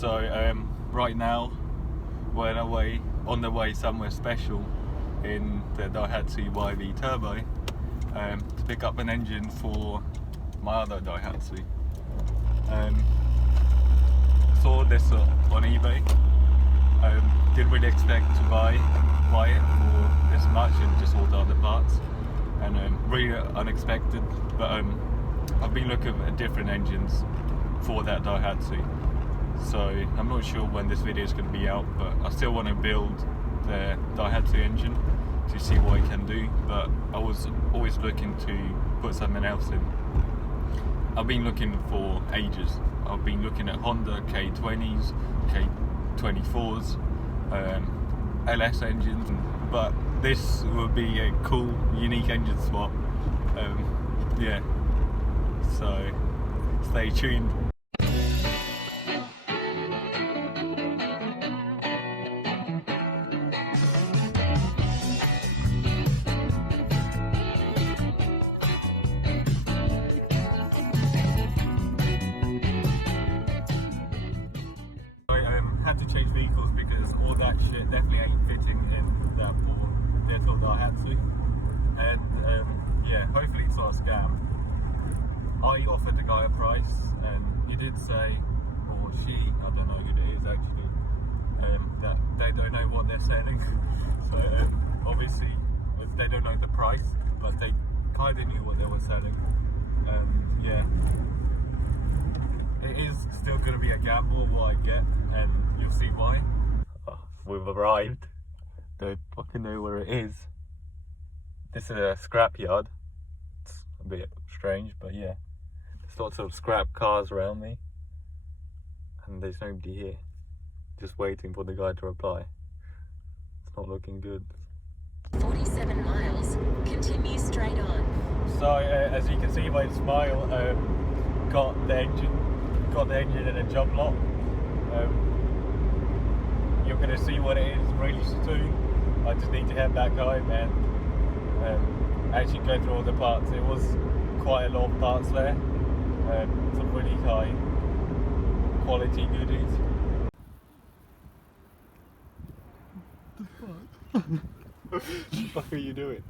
So right now we're on the way somewhere special in the Daihatsu YV Turbo to pick up an engine for my other Daihatsu. Saw this on eBay. Didn't really expect to buy it for this much and just all the other parts, and really unexpected. But I've been looking at different engines for that Daihatsu, so I'm not sure when this video is going to be out, but I still want to build the Daihatsu engine to see what it can do. But I was always looking to put something else in. I've been looking for ages. I've been looking at Honda K20s, K24s, LS engines, but this would be a cool, unique engine swap. Yeah, so stay tuned. Had to change vehicles because all that shit definitely ain't fitting in that poor little Daihatsu, and yeah, hopefully it's not a scam. I offered the guy a price, and he did say, or she, I don't know who it is actually, that they don't know what they're selling. So obviously they don't know the price, but they kind of knew what they were selling. Yeah, it is still going to be a gamble what I get, and you'll see why. Oh, we've arrived. Don't fucking know where it is. This is a scrap yard. It's a bit strange, but yeah. There's lots of scrap cars around me, and there's nobody here. Just waiting for the guy to reply. It's not looking good. 47 miles. Continue straight on. So as you can see by the smile, got the engine in a job lot. You're going to see what it is really soon. I just need to head back home and actually go through all the parts. It was quite a lot of parts there. Some really high quality goodies. What the fuck are you doing?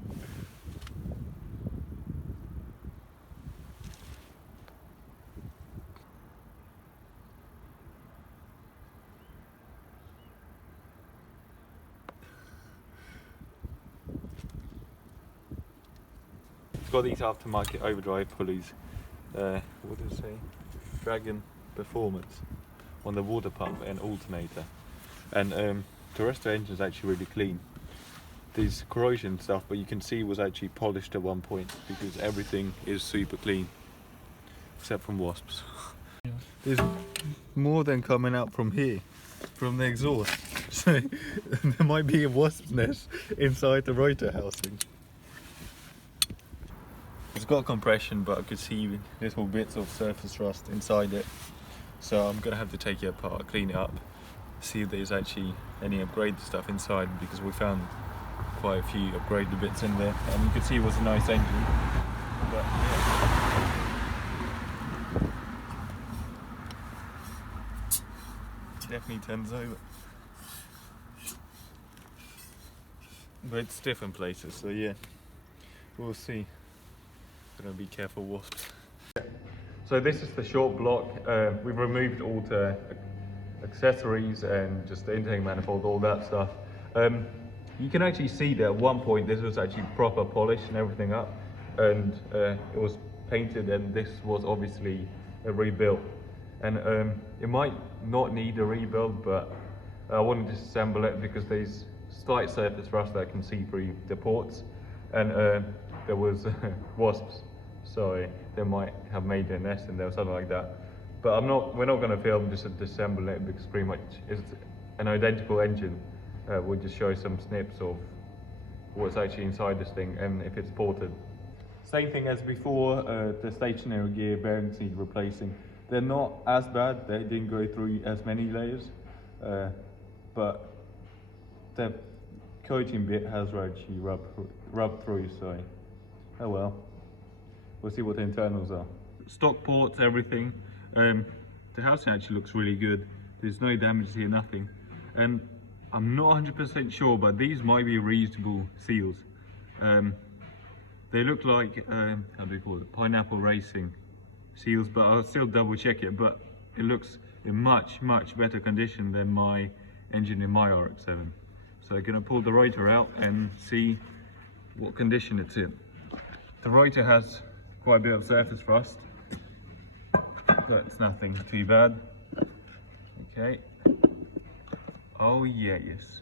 It's got these aftermarket overdrive pulleys. What does it say? Dragon Performance on the water pump and alternator. And the rest of the engine is actually really clean. There's corrosion stuff, but you can see it was actually polished at one point because everything is super clean, except from wasps. There's more than coming out from here, from the exhaust. So there might be a wasp's nest inside the rotor housing. It's got compression, but I could see little bits of surface rust inside it. So I'm gonna have to take it apart, clean it up, see if there's actually any upgraded stuff inside, because we found quite a few upgraded bits in there, and you could see it was a nice engine. But yeah. Definitely turns over. But it's stiff in places, so yeah, we'll see. Gonna be careful, wasps. So this is the short block. We've removed all the accessories and just the intake manifold, all that stuff. You can actually see that at one point this was actually proper polished and everything up, and it was painted, and this was obviously a rebuild. And it might not need a rebuild, but I wanted to disassemble it because there's slight surface rust that I can see through the ports, and there was wasps, so they might have made their nest in there or something like that. But we're not going to film just to disassemble it, because pretty much it's an identical engine. We'll just show some snips of what's actually inside this thing and if it's ported. Same thing as before, the stationary gear bearings need replacing. They're not as bad, they didn't go through as many layers, but the coating bit has actually rubbed through, so oh well. We'll see what the internals are. Stock ports, everything. The housing actually looks really good. There's no damage here, nothing. And I'm not 100% sure, but these might be reusable seals. They look like, how do you call it, pineapple racing seals, but I'll still double check it. But it looks in much better condition than my engine in my RX-7. So I'm gonna pull the rotor out and see what condition it's in. The rotor has quite a bit of surface rust, but it's nothing too bad. Okay. Oh yeah, yes.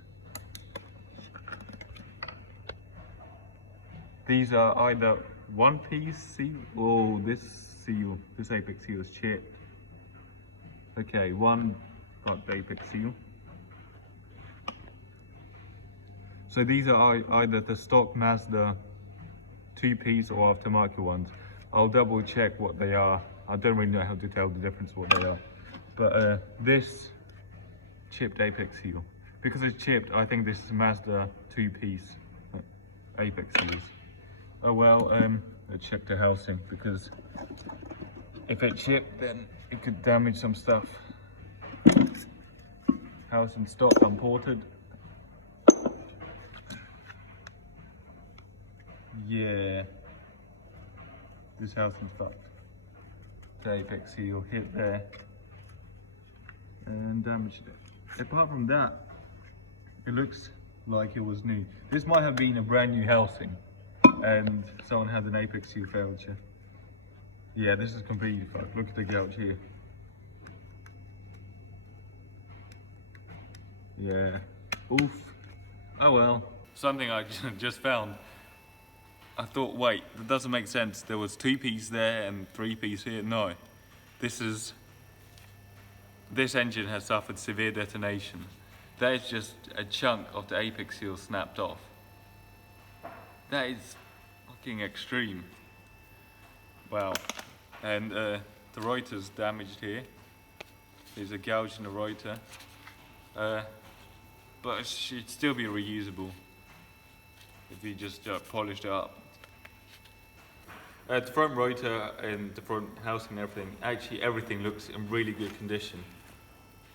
These are either one piece seal or this apex seal is chipped. Okay, one got the apex seal. So these are either the stock Mazda 2-piece or aftermarket ones. I'll double check what they are. I don't really know how to tell the difference what they are. But this chipped apex seal. Because it's chipped, I think this is Mazda 2-piece apex seals. Oh well, let's check the housing, because if it's chipped then it could damage some stuff. Housing stock unported. Yeah, this housing's fucked. The apex seal hit there and damaged it. Apart from that, it looks like it was new. This might have been a brand new housing and someone had an apex seal failure. Yeah, this is completely fucked. Look at the gouge here. Yeah, oof. Oh well. Something I just found. I thought, wait, that doesn't make sense. There was 2-piece there and 3-piece here. No, this engine has suffered severe detonation. That is just a chunk of the apex seal snapped off. That is fucking extreme. Wow. And the rotor's damaged here. There's a gouge in the rotor. But it should still be reusable if you just polished it up. The front rotor and the front housing and everything, actually everything looks in really good condition.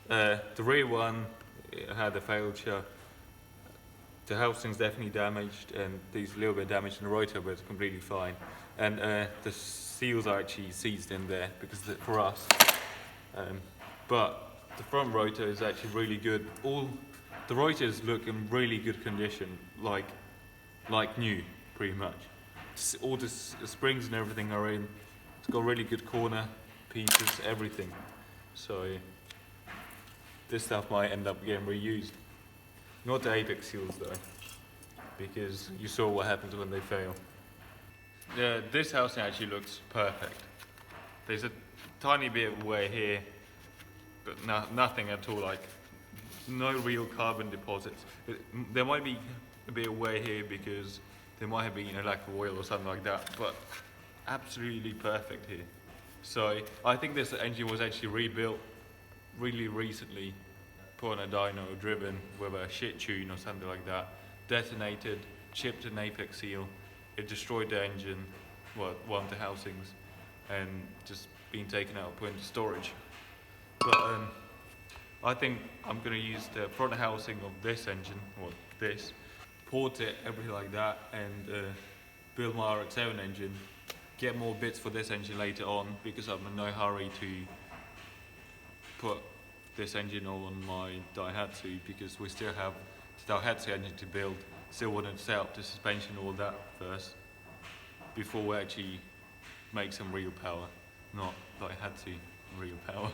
The rear one had a failure. The housing's definitely damaged and there's a little bit of damage in the rotor, but it's completely fine. And the seals are actually seized in there because for us. But the front rotor is actually really good. All the rotors look in really good condition, like new, pretty much. All the springs and everything are in. It's got really good corner pieces, everything. So this stuff might end up getting reused. Not the apex seals though, because you saw what happens when they fail. Yeah, this housing actually looks perfect. There's a tiny bit of wear here, but nothing at all, like no real carbon deposits. There might be a bit of wear here because there might have been a lack of oil or something like that, but absolutely perfect here. So I think this engine was actually rebuilt really recently, put on a dyno, driven with a shit tune or something like that, detonated, chipped an apex seal, it destroyed the engine, well, one of the housings, and just being taken out and put into storage. But I think I'm going to use the front housing of this engine, or this, port it, everything like that, and build my RX-7 engine, get more bits for this engine later on, because I'm in no hurry to put this engine on my Daihatsu, because we still have the Daihatsu engine to build. Still want to set up the suspension, all that first, before we actually make some real power, not Daihatsu real power.